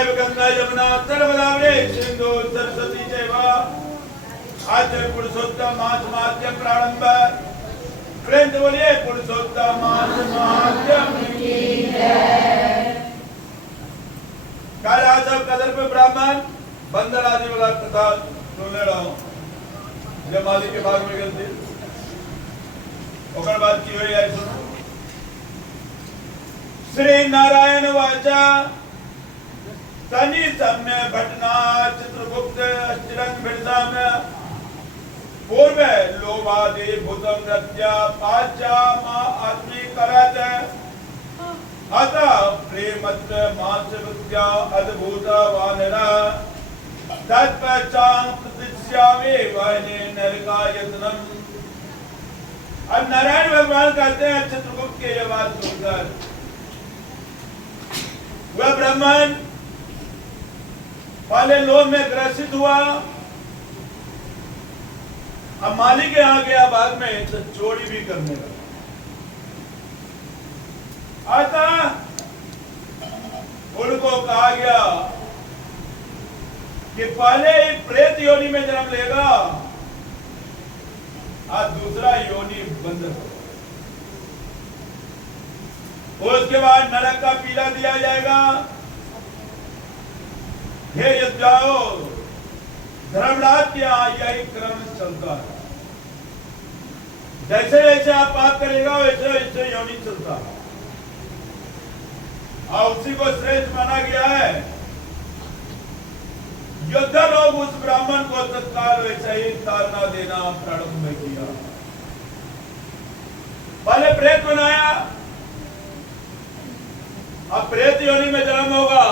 चैव गंगा यमुना सर्वदा सिंधु सरस्वती चैव आचार्य पुरुषोत्तम मास माध्यम प्रारंभ प्रेम बोलिए पुरुषोत्तम मास माध्यम की जय। कल आज सब कदर पे ब्राह्मण बंदर आदि वाला कथा सुनने रहा हूँ जब मालिक के भाग में गए थे ओकर बात की हुई है सुनो। श्री नारायण वाचा तनि सम्य भटना चित्रगुप्त चिरंग बिरसा में पूर्व लोभादि भूतम नत्या पाचा मां आत्मी करत अतः प्रेमत्व मांस विद्या अद्भुत वानरा तत्पचां प्रतिष्यामे वहने नरकायतनम। अब नारायण भगवान कहते हैं चित्रगुप्त के ये बात सुनकर वह ब्राह्मण पहले लोभ में ग्रसित हुआ, अब मालिक के यहाँ गया बाद में तो चोरी भी करने लगा। अतः उनको कहा गया कि पहले एक प्रेत योनि में जन्म लेगा आज दूसरा योनि बंद हो, उसके बाद नरक का पीला दिया जाएगा। हे यज्ञाओ धर्मराज के यहाँ यही क्रम चलता है, जैसे जैसे आप पाप करेगा वैसे वैसे योनि चलता है और उसी को श्रेष्ठ माना गया है। योद्धा लोग उस ब्राह्मण को तत्काल वैसे ही ताड़ना देना प्रारंभ किया। पहले प्रेत बनाया, अब प्रेत योनि में जन्म होगा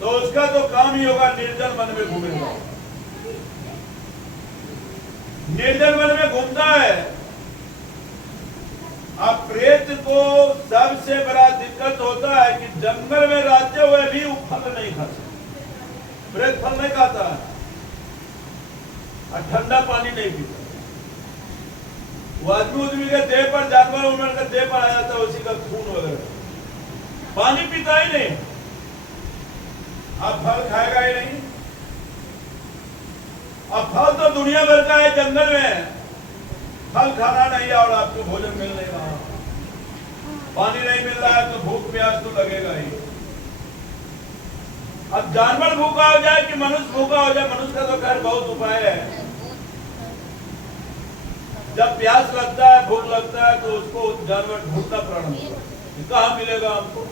तो उसका तो काम ही होगा निर्जन वन में घूमेगा। निर्जन वन में घूमता है। अब प्रेत को सबसे बड़ा दिक्कत होता है कि जंगल में रहते हुए भी वो फल नहीं खा सकता। प्रेत फल नहीं खाता है और ठंडा पानी नहीं पीता। वो आदमी के देह पर जानवर उमड़ कर देह पर आ जाता है उसी का खून वगैरह, पानी पीता ही नहीं, अब फल खाएगा ही नहीं। अब फल तो दुनिया भर का है, जंगल में फल खाना नहीं और आपको भोजन मिल नहीं रहा, पानी नहीं मिल रहा है तो भूख प्यास तो लगेगा ही। अब जानवर भूखा हो जाए कि मनुष्य भूखा हो जाए, मनुष्य का तो खैर बहुत उपाय है। जब प्यास लगता है भूख लगता है तो उसको जानवर ढूंढना प्रारंभ होता है, कहाँ मिलेगा हमको।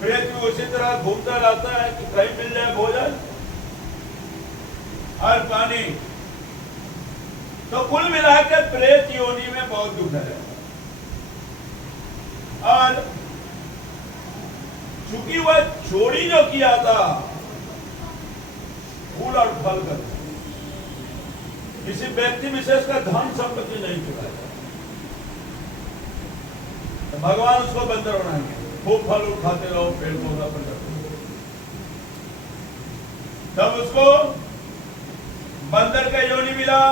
प्रेत भी उसी तरह घूमता रहता है कि कहीं मिल जाए भोजन और पानी। तो कुल मिलाकर प्रेत योनि में बहुत दुख है। और चूंकि वह चोरी जो किया था फूल और फल कर किसी व्यक्ति विशेष का धन संपत्ति नहीं चुकाया, तो भगवान उसको बंदर बनाएंगे, खूब फल उठाते रहो, पेड़ पौधा पर जाते। तब उसको बंदर का योनि मिला।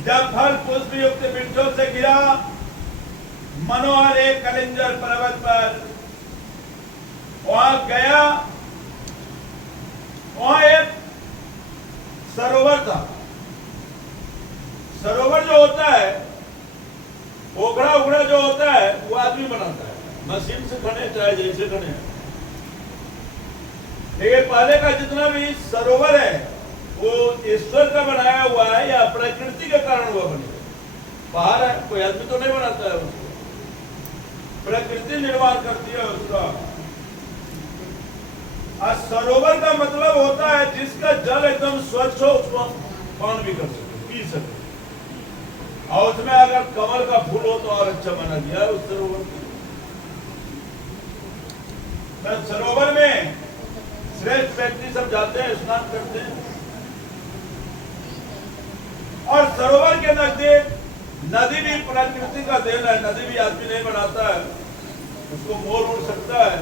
जब फल पुष्प युक्त वृक्षों से गिरा, मनोहर एक कलिंजर पर्वत पर वहां गया, वहां एक सरोवर था। सरोवर जो होता है, ओखड़ा उखड़ा जो होता है वो आदमी बनाता है, मशीन से खने चाहे जैसे खने। लेकिन पहले का जितना भी सरोवर है वो ईश्वर का बनाया हुआ है या प्रकृति के कारण हुआ बने। बाहर है, कोई आदमी तो नहीं बनाता है उसको, प्रकृति निर्माण करती है उसका। और सरोवर का मतलब होता है जिसका जल एकदम स्वच्छ हो, उसको पान भी कर सके, पी सके। और उसमें अगर कमल का फूल हो तो और अच्छा माना गया है उस सरोवर को। सरोवर में श्रेष्ठ व्यक्ति सब जाते हैं, स्नान करते हैं। और सरोवर के नजदीक नदी भी प्रकृति का देन है, नदी भी आदमी नहीं बनाता है, उसको मोर उड़ सकता है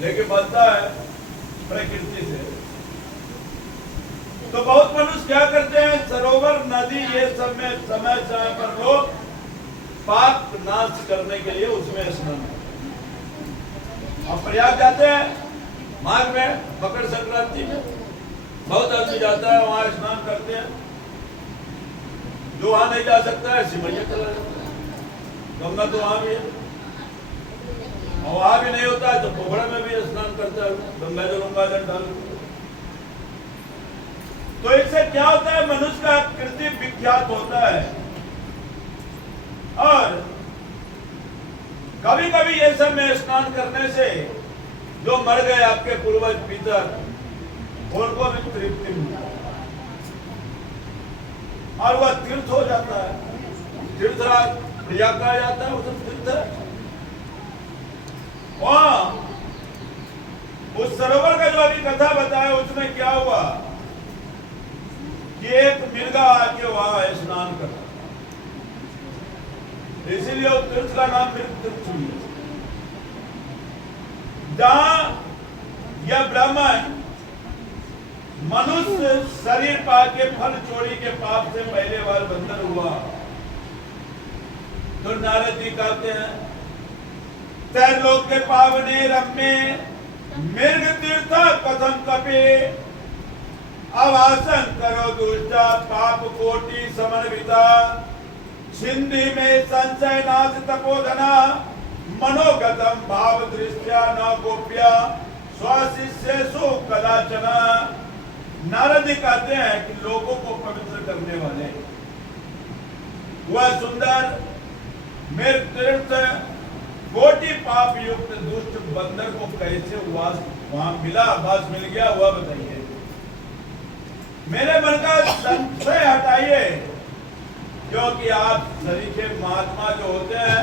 लेकिन बनता है प्रकृति से। तो बहुत मनुष्य क्या करते हैं, सरोवर नदी ये सब में समय समय पर लोग पाप नाश करने के लिए उसमें स्नान करते हैं। और प्रयाग जाते हैं माघ में, मकर संक्रांति में बहुत आदमी जाता है, वहां स्नान करते हैं। जो वहां नहीं जा सकता है सिमरिया चला जाता है, गंगा तो वहां भी है, और वहां भी नहीं होता है तो पोखरा में भी स्नान करता है, गंगा जल डाल। तो इससे क्या होता है, मनुष्य का कृति विख्यात होता है। और कभी कभी ये सब में स्नान करने से जो मर गए आपके पूर्वज पितर, उनको भी तृप्ति मिलती है और वह तीर्थ हो जाता है। तीर्थराज प्रयाग कहा जाता है, उधर तीर्थ है। वहां उस सरोवर का जो अभी कथा बताया उसमें क्या हुआ कि एक मिर्गा आके वहां स्नान करता, इसीलिए उस तीर्थ का नाम मृग तीर्थ हुई। जहां यह ब्राह्मण मनुष्य शरीर पाके फल चोरी के पाप से पहले बार बंधन हुआ, तो नारद जी कहते हैं, त्रैलोक के पावने रम्य मृग तीर्थ कथम कपे, अवासन करो दुष्टा पाप कोटि समन्विता, सिंधि में संशय नाश तपोधना, मनोगतम भाव दृष्टया न गोप्या स्वशिष्येषु कदाचन। नारद जी कहते हैं कि लोगों को पवित्र करने वाले वह सुंदर मृग तीर्थ कोटि पाप युक्त दुष्ट बंदर को कैसे वास वहां मिला, वास मिल गया, हुआ बताइए। मेरे मन का संशय हटाइए, क्योंकि आप सरीखे महात्मा जो होते हैं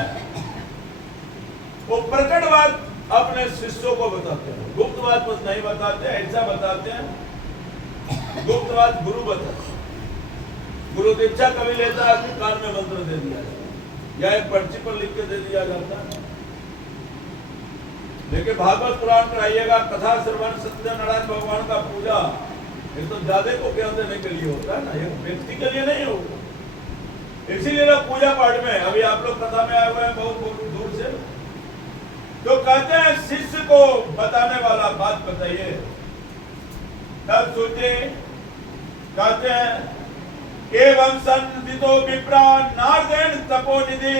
वो प्रकट बात अपने शिष्यों को बताते हैं, गुप्त बात बस नहीं बताते। ऐसा बताते हैं, गुप्त बात गुरु बताते हैं। गुरु दीक्षा कभी लेता है, कान में मंत्र दे दिया जाता या एक पर्ची पर लिख के दे दिया जाता है। लेकिन भागवत पुराण कराइएगा, कथा श्रवण, सत्यनारायण भगवान का पूजा, ये तो ज्यादा को ज्ञान देने के लिए होता है ना, ये व्यक्ति के लिए नहीं होगा। इसीलिए लोग पूजा पाठ में, अभी आप लोग कथा में आए हुए हैं बहुत दूर से, तो कहते हैं शिष्य को बताने वाला बात बताइए। तब सोचे, कहते हैं एवं संदितो विप्रा नारदेन तपोनिधि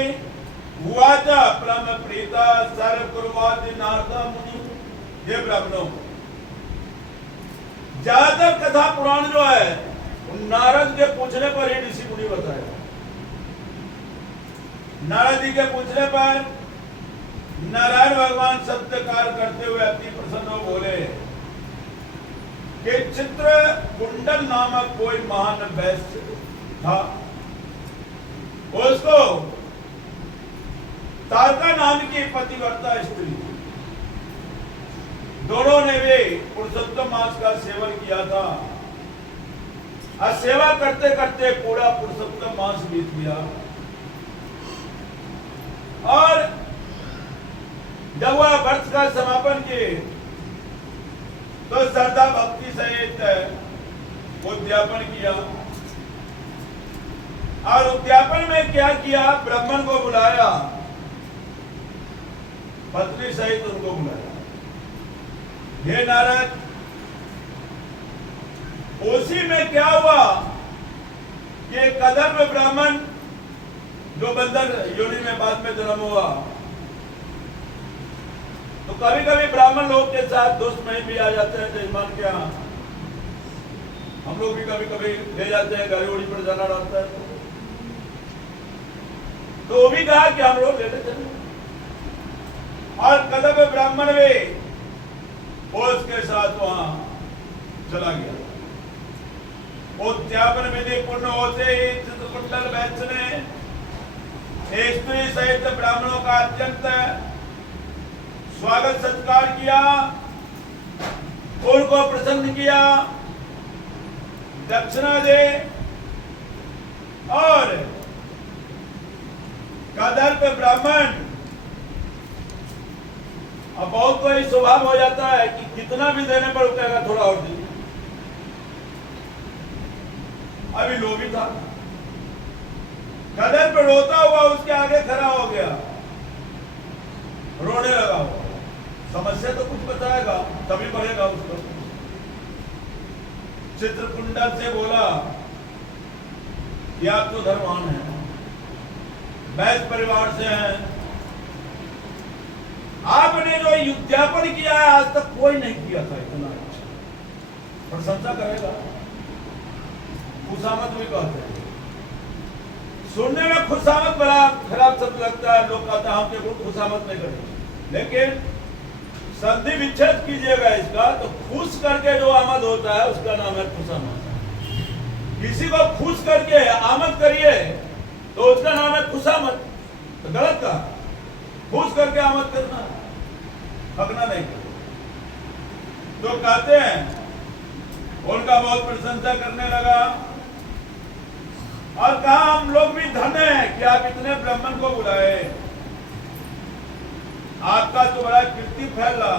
उवाच परम प्रीता सर्व कुर्वाति नारद मुनि। ये ब्राह्मणों, ज्यादातर कथा पुराण जो है नारद के पूछने पर ही ऋषि मुनि बताए। नारद जी के पूछने पर नारायण भगवान सत्यकार करते हुए अति प्रसन्न हो बोले कि चित्र कुंडल नामक कोई महान वैश्य था, उसको तारका नाम की पतिव्रता स्त्री, दोनों ने भी पुरुषोत्तम मास का सेवन किया था। और सेवा करते करते पूरा पुरुषोत्तम मास बीत गया, और जब वह व्रत का समापन किए तो श्रद्धा भक्ति सहित उद्यापन किया। और उद्यापन में क्या किया, ब्राह्मण को बुलाया, पत्नी सहित उनको बुलाया। हे नारद, उसी में क्या हुआ कि कदर्भ ब्राह्मण जो बंदर योनि में बाद में जन्म हुआ, तो कभी कभी ब्राह्मण लोग के साथ दुश्मनी भी आ जाते हैं। जजमान के यहाँ हम लोग भी कभी कभी ले जाते हैं, गाड़ी उड़ी पर जाना रहता है, तो वो भी कहा कि हम लोग ले लेते हैं। और कदम ब्राह्मण भी उसके साथ वहां चला गया। उद्यापन विधि पूर्ण होते ही चित्रकुंडल वैश्य ने स्त्री सहित ब्राह्मणों का अत्यंत स्वागत सत्कार किया, उनको प्रसन्न किया, दक्षिणा दे। और कदर्प ब्राह्मण, अब बहुत कोई स्वभाव हो जाता है कि कितना भी देने पर उठेगा, थोड़ा और दीजिए। अभी लोभी था, कदर्प रोता हुआ उसके आगे खड़ा हो गया, रोने लगा हुआ, समस्या तो कुछ बताएगा तभी बढ़ेगा उसको। चित्रकुंडल से बोला कि आप तो धर्मवान हैं, वैश्य परिवार से हैं, आपने जो युद्धापन किया है आज तक कोई नहीं किया था इतना अच्छा, प्रशंसा करेगा। खुशामद भी कहते हैं, सुनने में खुशामद बड़ा खराब शब्द लगता है, लोग कहते हैं हम केवल खुशामद नहीं करेंगे, लेकिन संधि विच्छेद कीजिएगा इसका तो खुश करके जो आमद होता है उसका नाम है खुशामद। किसी को खुश करके आमद करिए तो उसका नाम है खुशामद, तो गलत कहा। खुश करके आमद करना, हकना नहीं करना। तो कहते हैं उनका बहुत प्रशंसा करने लगा और कहा हम लोग भी धन्य हैं कि आप इतने ब्राह्मण को बुलाए, आपका तो बड़ा कीर्ति फैला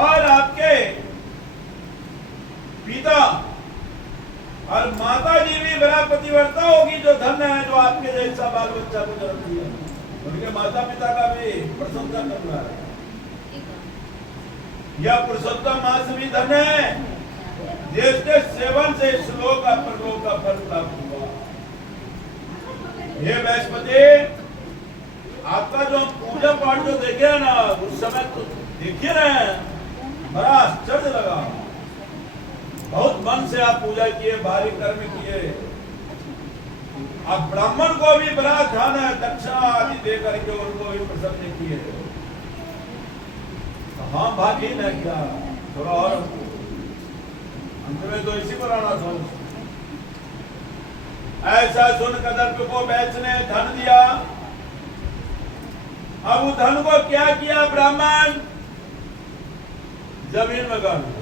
और आपके पिता और माता जी भी बड़ा पतिव्रता होगी जो धन्य है जो आपके जैसा बाल बच्चा को जन्म दिया। उनके माता पिता का भी प्रशंसा कर रहा है। यह पुरुषोत्तम मास भी धन्य है जिसके सेवन से श्लोक का परलोक का फल प्राप्त हुआ। हे वैश्यपति, आपका जो पूजा पाठ जो देखे ना उस समय तो देखिए रहे हैं, बड़ा आश्चर्य लगा। बहुत मन से आप पूजा किए, भारी कर्म किए, आप ब्राह्मण को भी बड़ा ध्यान है, दक्षिणा आदि दे करके उनको भी प्रसन्न किए। हाँ भागीन है क्या, थोड़ा और अंत में तो इसी पर आना था। ऐसा सुन कदर्प को वैश्य ने धन दिया। अब उस धन को क्या किया ब्राह्मण, जमीन में गाड़ दिया।